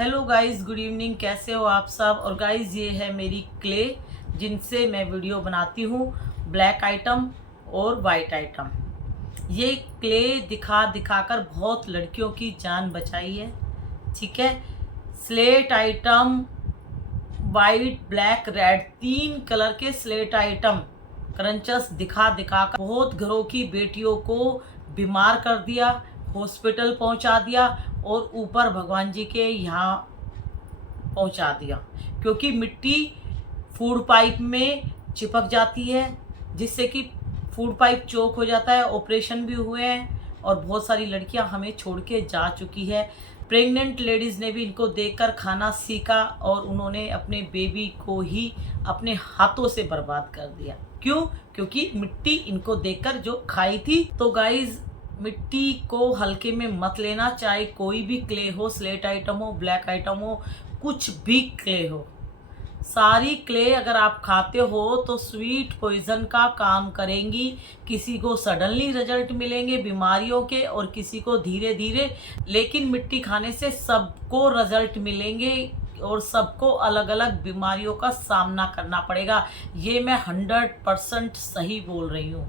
Hello guys, good evening. कैसे हो आप सब। और गाइस, ये है मेरी क्ले जिनसे मैं वीडियो बनाती हूँ, ब्लैक आइटम और वाइट आइटम। ये क्ले दिखा दिखा कर बहुत लड़कियों की जान बचाई है। ठीक है, slate item, white, black, red, 3 colour के स्लेट आइटम क्रंचस दिखा दिखा कर बहुत घरों की बेटियों को बीमार कर दिया, हॉस्पिटल पहुंचा दिया और ऊपर भगवान जी के यहाँ पहुंचा दिया। क्योंकि मिट्टी फूड पाइप में चिपक जाती है, जिससे कि फूड पाइप चोक हो जाता है। ऑपरेशन भी हुए हैं और बहुत सारी लड़कियां हमें छोड़ के जा चुकी है। प्रेग्नेंट लेडीज़ ने भी इनको देखकर खाना सीखा और उन्होंने अपने बेबी को ही अपने हाथों से बर्बाद कर दिया। क्यों? क्योंकि मिट्टी इनको देखकर जो खाई थी। तो गाइज, मिट्टी को हल्के में मत लेना, चाहे कोई भी क्ले हो, स्लेट आइटम हो, ब्लैक आइटम हो, कुछ भी क्ले हो। सारी क्ले अगर आप खाते हो तो स्वीट पॉइजन का काम करेंगी। किसी को सडनली रिजल्ट मिलेंगे बीमारियों के और किसी को धीरे धीरे, लेकिन मिट्टी खाने से सबको रिजल्ट मिलेंगे और सबको अलग अलग बीमारियों का सामना करना पड़ेगा। ये मैं 100% सही बोल रही हूँ।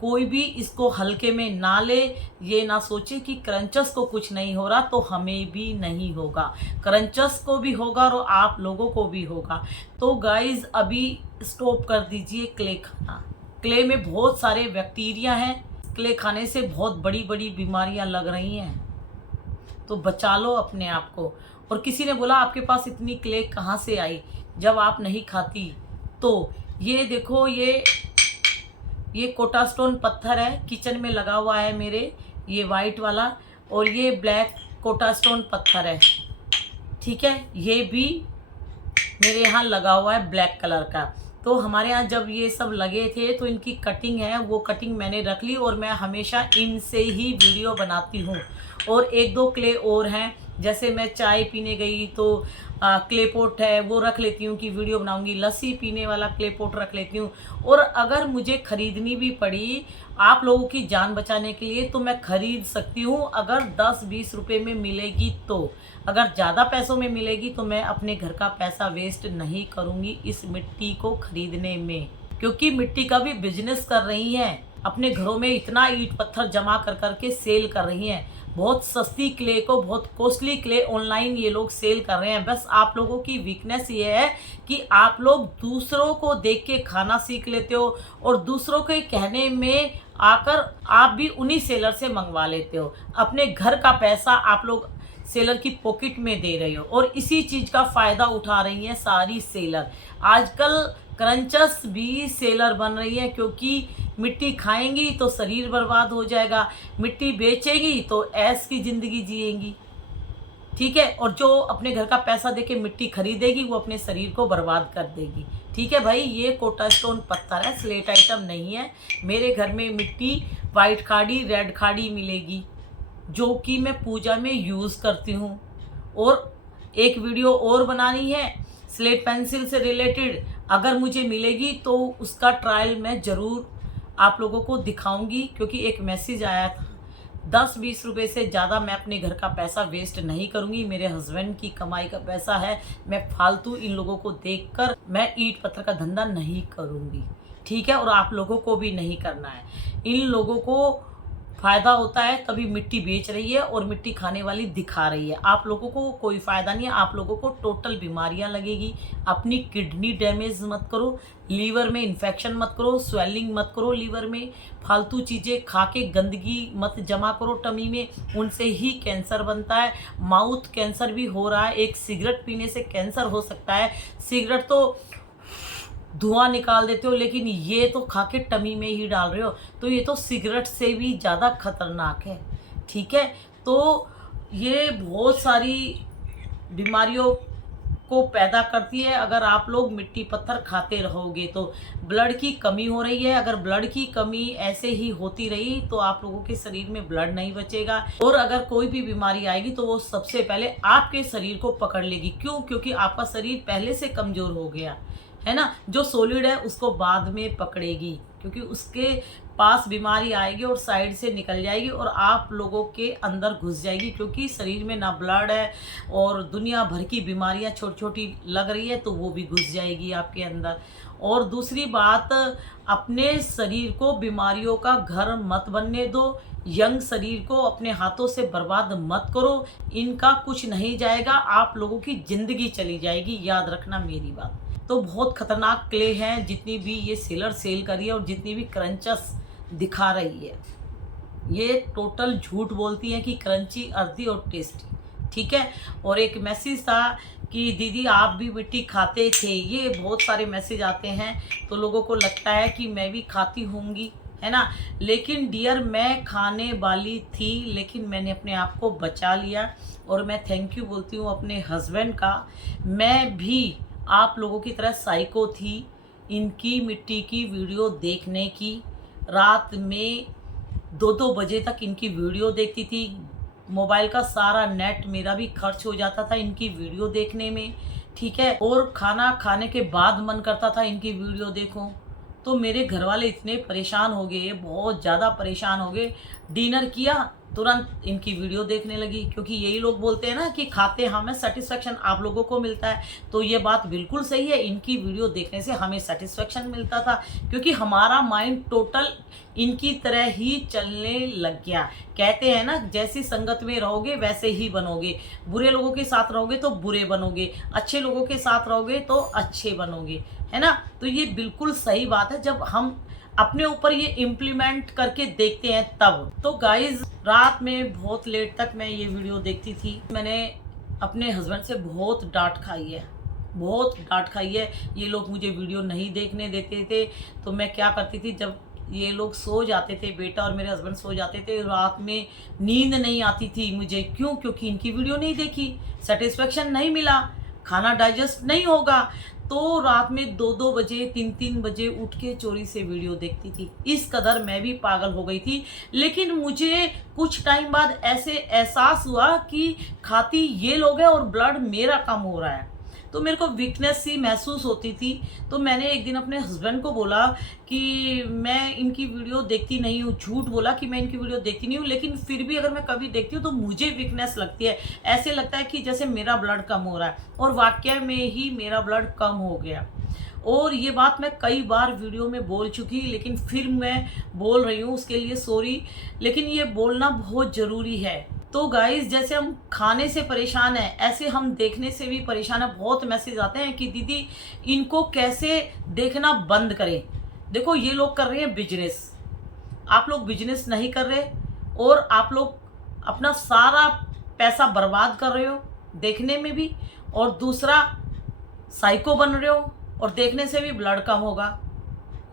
कोई भी इसको हल्के में ना ले। ये ना सोचे कि क्रंचस को कुछ नहीं हो रहा तो हमें भी नहीं होगा। क्रंचस को भी होगा और आप लोगों को भी होगा। तो गाइज, अभी स्टॉप कर दीजिए क्ले खाना। क्ले में बहुत सारे बैक्टीरिया हैं। क्ले खाने से बहुत बड़ी बड़ी बीमारियां लग रही हैं, तो बचा लो अपने आप को। और किसी ने बोला आपके पास इतनी क्ले कहाँ से आई जब आप नहीं खाती। तो ये देखो, ये कोटा स्टोन पत्थर है, किचन में लगा हुआ है मेरे, ये वाइट वाला। और ये ब्लैक कोटा स्टोन पत्थर है। ठीक है, ये भी मेरे यहाँ लगा हुआ है ब्लैक कलर का। तो हमारे यहाँ जब ये सब लगे थे तो इनकी कटिंग है, वो कटिंग मैंने रख ली और मैं हमेशा इनसे ही वीडियो बनाती हूँ। और एक दो क्ले और हैं, जैसे मैं चाय पीने गई तो क्ले पोट है, वो रख लेती हूँ कि वीडियो बनाऊंगी। लस्सी पीने वाला क्ले पोट रख लेती हूँ। और अगर मुझे खरीदनी भी पड़ी आप लोगों की जान बचाने के लिए तो मैं खरीद सकती हूँ, अगर 10-20 रुपए में मिलेगी तो। अगर ज़्यादा पैसों में मिलेगी तो मैं अपने घर का पैसा वेस्ट नहीं करूँगी इस मिट्टी को खरीदने में। क्योंकि मिट्टी का भी बिजनेस कर रही हैं, अपने घरों में इतना ईंट पत्थर जमा कर करके सेल कर रही हैं। बहुत सस्ती क्ले को बहुत कॉस्टली क्ले ऑनलाइन ये लोग सेल कर रहे हैं। बस आप लोगों की वीकनेस ये है कि आप लोग दूसरों को देख के खाना सीख लेते हो और दूसरों के कहने में आकर आप भी उन्हीं सेलर से मंगवा लेते हो। अपने घर का पैसा आप लोग सेलर की पॉकेट में दे रहे हो और इसी चीज़ का फ़ायदा उठा रही हैं सारी सेलर। आजकल क्रंचस भी सेलर बन रही है, क्योंकि मिट्टी खाएंगी तो शरीर बर्बाद हो जाएगा, मिट्टी बेचेगी तो ऐश की ज़िंदगी जिएंगी। ठीक है, और जो अपने घर का पैसा देके मिट्टी खरीदेगी वो अपने शरीर को बर्बाद कर देगी। ठीक है भाई, ये कोटा स्टोन पत्थर है, स्लेट आइटम नहीं है। मेरे घर में मिट्टी वाइट खाड़ी, रेड खाड़ी मिलेगी, जो कि मैं पूजा में यूज़ करती हूँ। और एक वीडियो और बनानी है स्लेट पेंसिल से रिलेटेड, अगर मुझे मिलेगी तो उसका ट्रायल मैं ज़रूर आप लोगों को दिखाऊंगी। क्योंकि एक मैसेज आया था, 10-20 रुपए से ज़्यादा मैं अपने घर का पैसा वेस्ट नहीं करूँगी। मेरे हस्बैंड की कमाई का पैसा है, मैं फालतू इन लोगों को देखकर मैं ईंट पत्थर का धंधा नहीं करूँगी। ठीक है, और आप लोगों को भी नहीं करना है। इन लोगों को फ़ायदा होता है तभी मिट्टी बेच रही है और मिट्टी खाने वाली दिखा रही है। आप लोगों को कोई फ़ायदा नहीं है, आप लोगों को टोटल बीमारियां लगेगी। अपनी किडनी डैमेज मत करो, लीवर में इन्फेक्शन मत करो, स्वेलिंग मत करो लीवर में। फालतू चीज़ें खा के गंदगी मत जमा करो टमी में, उनसे ही कैंसर बनता है। माउथ कैंसर भी हो रहा है, एक सिगरेट पीने से कैंसर हो सकता है। सिगरेट तो धुआं निकाल देते हो, लेकिन ये तो खा के टमी में ही डाल रहे हो, तो ये तो सिगरेट से भी ज़्यादा खतरनाक है। ठीक है, तो ये बहुत सारी बीमारियों को पैदा करती है अगर आप लोग मिट्टी पत्थर खाते रहोगे तो। ब्लड की कमी हो रही है, अगर ब्लड की कमी ऐसे ही होती रही तो आप लोगों के शरीर में ब्लड नहीं बचेगा। और अगर कोई भी बीमारी आएगी तो वो सबसे पहले आपके शरीर को पकड़ लेगी। क्यों? क्योंकि आपका शरीर पहले से कमज़ोर हो गया है ना। जो सॉलिड है उसको बाद में पकड़ेगी, क्योंकि उसके पास बीमारी आएगी और साइड से निकल जाएगी और आप लोगों के अंदर घुस जाएगी, क्योंकि शरीर में ना ब्लड है और दुनिया भर की बीमारियां छोटी छोटी लग रही है तो वो भी घुस जाएगी आपके अंदर। और दूसरी बात, अपने शरीर को बीमारियों का घर मत बनने दो। यंग शरीर को अपने हाथों से बर्बाद मत करो, इनका कुछ नहीं जाएगा, आप लोगों की ज़िंदगी चली जाएगी, याद रखना मेरी बात। तो बहुत खतरनाक क्ले हैं जितनी भी ये सेलर सेल करी है और जितनी भी क्रंचस दिखा रही है, ये टोटल झूठ बोलती हैं कि क्रंची, अर्दी और टेस्टी, ठीक है। और एक मैसेज था कि दीदी आप भी मिट्टी खाते थे, ये बहुत सारे मैसेज आते हैं तो लोगों को लगता है कि मैं भी खाती होंगी, है ना। लेकिन डियर, मैं खाने वाली थी लेकिन मैंने अपने आप को बचा लिया और मैं थैंक यू बोलती हूँ अपने हस्बैंड का। मैं भी आप लोगों की तरह साइको थी, इनकी मिट्टी की वीडियो देखने की, रात में 2-2 बजे तक इनकी वीडियो देखती थी। मोबाइल का सारा नेट मेरा भी खर्च हो जाता था इनकी वीडियो देखने में, ठीक है। और खाना खाने के बाद मन करता था इनकी वीडियो देखूं। तो मेरे घर वाले इतने परेशान हो गए, बहुत ज़्यादा परेशान हो गए। डिनर किया, तुरंत इनकी वीडियो देखने लगी, क्योंकि यही लोग बोलते हैं ना कि खाते हमें सेटिस्फेक्शन आप लोगों को मिलता है। तो ये बात बिल्कुल सही है, इनकी वीडियो देखने से हमें सेटिस्फेक्शन मिलता था, क्योंकि हमारा माइंड टोटल इनकी तरह ही चलने लग गया। कहते हैं ना, जैसी संगत में रहोगे वैसे ही बनोगे। बुरे लोगों के साथ रहोगे तो बुरे बनोगे, अच्छे लोगों के साथ रहोगे तो अच्छे बनोगे, है ना। तो ये बिल्कुल सही बात है, जब हम अपने ऊपर ये इम्प्लीमेंट करके देखते हैं तब। तो गाइज, रात में बहुत लेट तक मैं ये वीडियो देखती थी। मैंने अपने हस्बैंड से बहुत डांट खाई है, बहुत डांट खाई है। ये लोग मुझे वीडियो नहीं देखने देते थे, तो मैं क्या करती थी, जब ये लोग सो जाते थे, बेटा और मेरे हस्बैंड सो जाते थे, रात में नींद नहीं आती थी मुझे। क्यों? क्योंकि इनकी वीडियो नहीं देखी, सेटिस्फेक्शन नहीं मिला, खाना डाइजेस्ट नहीं होगा। तो रात में 2-2 बजे 3-3 बजे उठ के चोरी से वीडियो देखती थी। इस कदर मैं भी पागल हो गई थी। लेकिन मुझे कुछ टाइम बाद ऐसे एहसास हुआ कि खाती ये लोग हैं और ब्लड मेरा कम हो रहा है, तो मेरे को वीकनेस सी महसूस होती थी। तो मैंने एक दिन अपने हस्बैंड को बोला कि मैं इनकी वीडियो देखती नहीं हूँ, झूठ बोला कि मैं इनकी वीडियो देखती नहीं हूँ, लेकिन फिर भी अगर मैं कभी देखती हूँ तो मुझे वीकनेस लगती है, ऐसे लगता है कि जैसे मेरा ब्लड कम हो रहा है। और वाकई में ही मेरा ब्लड कम हो गया। और ये बात मैं कई बार वीडियो में बोल चुकी, लेकिन फिर मैं बोल रही हूँ, उसके लिए सॉरी, लेकिन ये बोलना बहुत ज़रूरी है। तो गाइस, जैसे हम खाने से परेशान हैं, ऐसे हम देखने से भी परेशान हैं। बहुत मैसेज आते हैं कि दीदी इनको कैसे देखना बंद करें। देखो, ये लोग कर रहे हैं बिजनेस, आप लोग बिजनेस नहीं कर रहे और आप लोग अपना सारा पैसा बर्बाद कर रहे हो देखने में भी, और दूसरा साइको बन रहे हो और देखने से भी ब्लड कम होगा।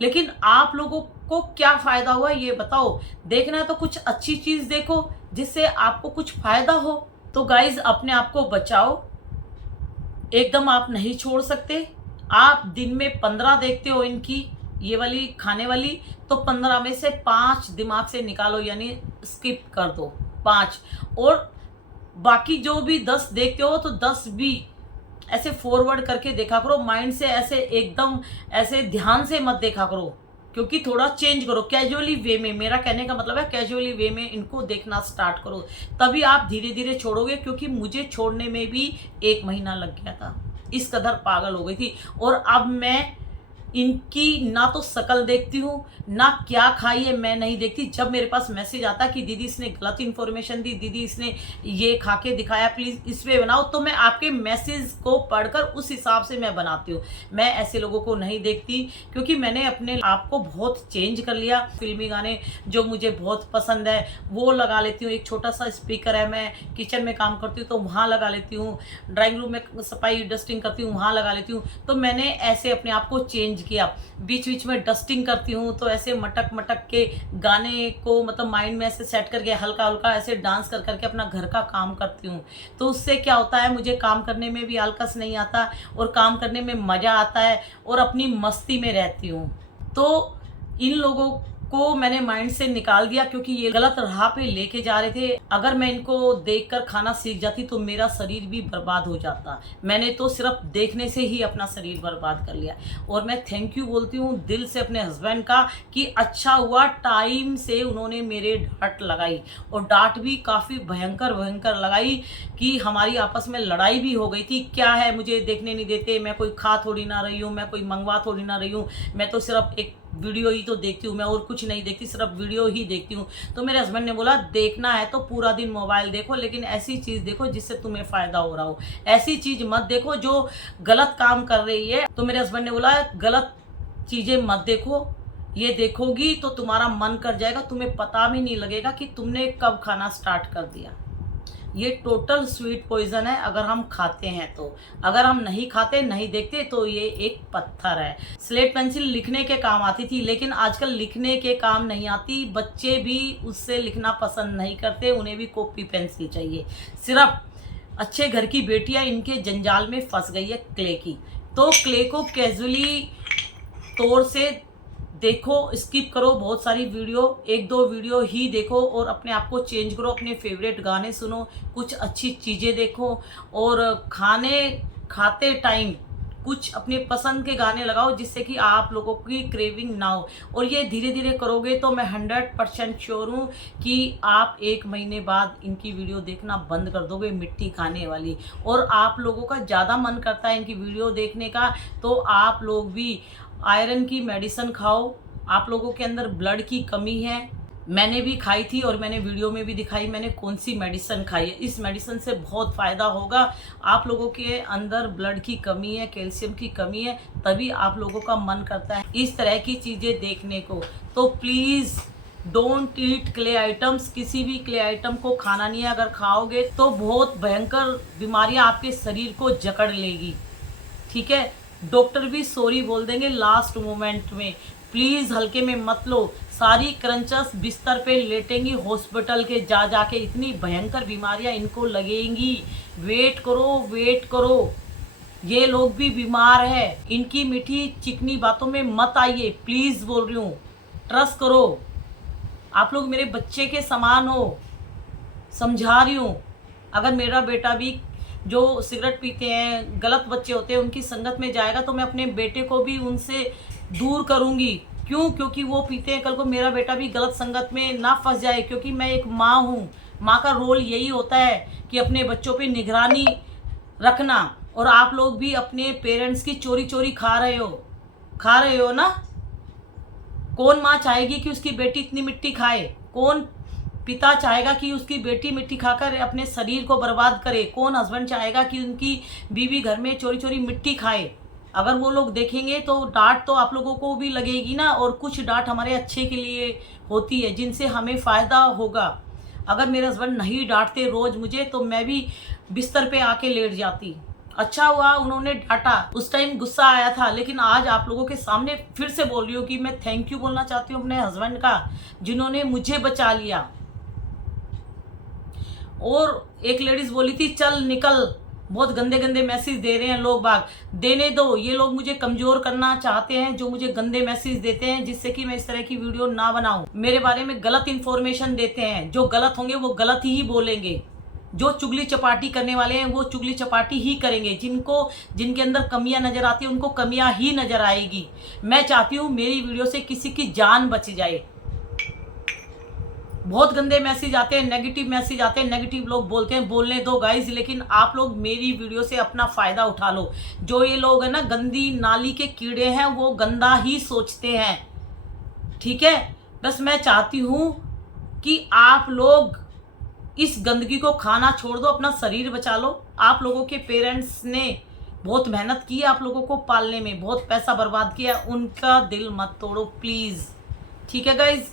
लेकिन आप लोगों को क्या फ़ायदा हुआ ये बताओ। देखना है तो कुछ अच्छी चीज़ देखो जिससे आपको कुछ फ़ायदा हो। तो गाइज़, अपने आप को बचाओ, एकदम आप नहीं छोड़ सकते। आप दिन में 15 देखते हो इनकी ये वाली खाने वाली, तो 15 में से 5 दिमाग से निकालो, यानी स्किप कर दो 5, और बाकी जो भी 10 देखते हो तो 10 भी ऐसे फॉरवर्ड करके देखा करो, माइंड से ऐसे एकदम ऐसे ध्यान से मत देखा करो, क्योंकि थोड़ा चेंज करो कैजुअली वे में। मेरा कहने का मतलब है कैजुअली वे में इनको देखना स्टार्ट करो, तभी आप धीरे धीरे छोड़ोगे। क्योंकि मुझे छोड़ने में भी 1 महीना लग गया था, इस कदर पागल हो गई थी। और अब मैं इनकी ना तो शकल देखती हूँ, ना क्या खाई है मैं नहीं देखती। जब मेरे पास मैसेज आता कि दीदी इसने गलत इन्फॉर्मेशन दी, दीदी इसने ये खा के दिखाया, प्लीज़ इस पे बनाओ, तो मैं आपके मैसेज को पढ़कर उस हिसाब से मैं बनाती हूँ। मैं ऐसे लोगों को नहीं देखती, क्योंकि मैंने अपने आप को बहुत चेंज कर लिया। फिल्मी गाने जो मुझे बहुत पसंद है वो लगा लेती हूँ। एक छोटा सा स्पीकर है, मैं किचन में काम करती हूँ तो वहाँ लगा लेती हूँ, ड्राइंग रूम में सफाई डस्टिंग करती हूँ वहाँ लगा लेती हूँ। तो मैंने ऐसे अपने आप को चेंज किया। बीच बीच में डस्टिंग करती हूँ तो ऐसे मटक मटक के गाने को मतलब माइंड में ऐसे सेट करके हल्का हल्का ऐसे डांस कर करके अपना घर का काम करती हूँ। तो उससे क्या होता है, मुझे काम करने में भी आलकस नहीं आता और काम करने में मज़ा आता है और अपनी मस्ती में रहती हूँ। तो इन लोगों को मैंने माइंड से निकाल दिया, क्योंकि ये गलत राह पे लेके जा रहे थे। अगर मैं इनको देखकर खाना सीख जाती तो मेरा शरीर भी बर्बाद हो जाता। मैंने तो सिर्फ देखने से ही अपना शरीर बर्बाद कर लिया। और मैं थैंक यू बोलती हूँ दिल से अपने हस्बैंड का कि अच्छा हुआ टाइम से उन्होंने मेरे डांट लगाई, और डांट भी काफ़ी भयंकर भयंकर लगाई कि हमारी आपस में लड़ाई भी हो गई थी। क्या है, मुझे देखने नहीं देते, मैं कोई खा थोड़ी ना रही हूँ, मैं कोई मंगवा थोड़ी ना रही हूँ, मैं तो सिर्फ एक वीडियो ही तो देखती हूँ, मैं और कुछ नहीं देखती, सिर्फ वीडियो ही देखती हूँ। तो मेरे हस्बैंड ने बोला देखना है तो पूरा दिन मोबाइल देखो, लेकिन ऐसी चीज़ देखो जिससे तुम्हें फ़ायदा हो रहा हो, ऐसी चीज़ मत देखो जो गलत काम कर रही है। तो मेरे हस्बैंड ने बोला गलत चीज़ें मत देखो, ये देखोगी तो तुम्हारा मन कर जाएगा, तुम्हें पता भी नहीं लगेगा कि तुमने कब खाना स्टार्ट कर दिया। ये टोटल स्वीट पॉइजन है अगर हम खाते हैं तो। अगर हम नहीं खाते, नहीं देखते तो ये एक पत्थर है। स्लेट पेंसिल लिखने के काम आती थी, लेकिन आजकल लिखने के काम नहीं आती। बच्चे भी उससे लिखना पसंद नहीं करते, उन्हें भी कॉपी पेंसिल चाहिए। सिर्फ अच्छे घर की बेटियां इनके जंजाल में फंस गई है क्ले की। तो क्ले को कैजुअली तौर से देखो, स्किप करो बहुत सारी वीडियो, एक दो वीडियो ही देखो और अपने आप को चेंज करो। अपने फेवरेट गाने सुनो, कुछ अच्छी चीज़ें देखो, और खाते टाइम कुछ अपने पसंद के गाने लगाओ जिससे कि आप लोगों की क्रेविंग ना हो। और ये धीरे धीरे करोगे तो मैं 100% श्योर हूँ कि आप 1 महीने बाद इनकी वीडियो देखना बंद कर दोगे, मिट्टी खाने वाली। और आप लोगों का ज़्यादा मन करता है इनकी वीडियो देखने का, तो आप लोग भी आयरन की मेडिसिन खाओ। आप लोगों के अंदर ब्लड की कमी है, मैंने भी खाई थी और मैंने वीडियो में भी दिखाई मैंने कौन सी मेडिसिन खाई है। इस मेडिसिन से बहुत फ़ायदा होगा। आप लोगों के अंदर ब्लड की कमी है, कैल्शियम की कमी है, तभी आप लोगों का मन करता है इस तरह की चीज़ें देखने को। तो please don't eat clay items. किसी भी क्ले आइटम को खाना नहीं है। अगर खाओगे तो बहुत भयंकर बीमारियां आपके शरीर को जकड़ लेगी, ठीक है। डॉक्टर भी सॉरी बोल देंगे लास्ट मोमेंट में। प्लीज़ हल्के में मत लो। सारी क्रंचर्स बिस्तर पे लेटेंगी हॉस्पिटल के जा के, इतनी भयंकर बीमारियां इनको लगेंगी। वेट करो, वेट करो। ये लोग भी बीमार है। इनकी मीठी चिकनी बातों में मत आइए, प्लीज़ बोल रही हूँ। ट्रस्ट करो, आप लोग मेरे बच्चे के समान हो, समझा रही हूँ। अगर मेरा बेटा भी जो सिगरेट पीते हैं, गलत बच्चे होते हैं, उनकी संगत में जाएगा तो मैं अपने बेटे को भी उनसे दूर करूँगी। क्यों? क्योंकि वो पीते हैं, कल को मेरा बेटा भी गलत संगत में ना फंस जाए। क्योंकि मैं एक माँ हूँ, माँ का रोल यही होता है कि अपने बच्चों पे निगरानी रखना। और आप लोग भी अपने पेरेंट्स की चोरी चोरी खा रहे हो ना। कौन माँ चाहेगी कि उसकी बेटी इतनी मिट्टी खाए? कौन पिता चाहेगा कि उसकी बेटी मिट्टी खाकर अपने शरीर को बर्बाद करे? कौन हस्बैंड चाहेगा कि उनकी बीवी घर में चोरी चोरी मिट्टी खाए? अगर वो लोग देखेंगे तो डांट तो आप लोगों को भी लगेगी ना। और कुछ डांट हमारे अच्छे के लिए होती है जिनसे हमें फ़ायदा होगा। अगर मेरे हस्बैंड नहीं डांटते रोज़ मुझे तो मैं भी बिस्तर पे आके लेट जाती। अच्छा हुआ उन्होंने डांटा, उस टाइम गुस्सा आया था, लेकिन आज आप लोगों के सामने फिर से बोल रही हूँ कि मैं थैंक यू बोलना चाहती हूँ अपने हस्बैंड का, जिन्होंने मुझे बचा लिया। और एक लेडीज़ बोली थी चल निकल, बहुत गंदे गंदे मैसेज दे रहे हैं लोग बाग। देने दो, ये लोग मुझे कमज़ोर करना चाहते हैं, जो मुझे गंदे मैसेज देते हैं जिससे कि मैं इस तरह की वीडियो ना बनाऊं। मेरे बारे में गलत इन्फॉर्मेशन देते हैं। जो गलत होंगे वो गलत ही बोलेंगे। जो चुगली चपाटी करने वाले हैं वो चुगली चपाटी ही करेंगे। जिनके अंदर कमियां नज़र आती हैं उनको कमियां ही नज़र आएगी। मैं चाहती हूँ मेरी वीडियो से किसी की जान बच जाए। बहुत गंदे मैसेज आते हैं, नेगेटिव मैसेज आते हैं, नेगेटिव लोग बोलते हैं, बोलने दो गाइज, लेकिन आप लोग मेरी वीडियो से अपना फ़ायदा उठा लो। जो ये लोग हैं ना, गंदी नाली के कीड़े हैं, वो गंदा ही सोचते हैं, ठीक है। बस मैं चाहती हूँ कि आप लोग इस गंदगी को खाना छोड़ दो, अपना शरीर बचा लो। आप लोगों के पेरेंट्स ने बहुत मेहनत की है आप लोगों को पालने में, बहुत पैसा बर्बाद किया, उनका दिल मत तोड़ो प्लीज़, ठीक है गाइज।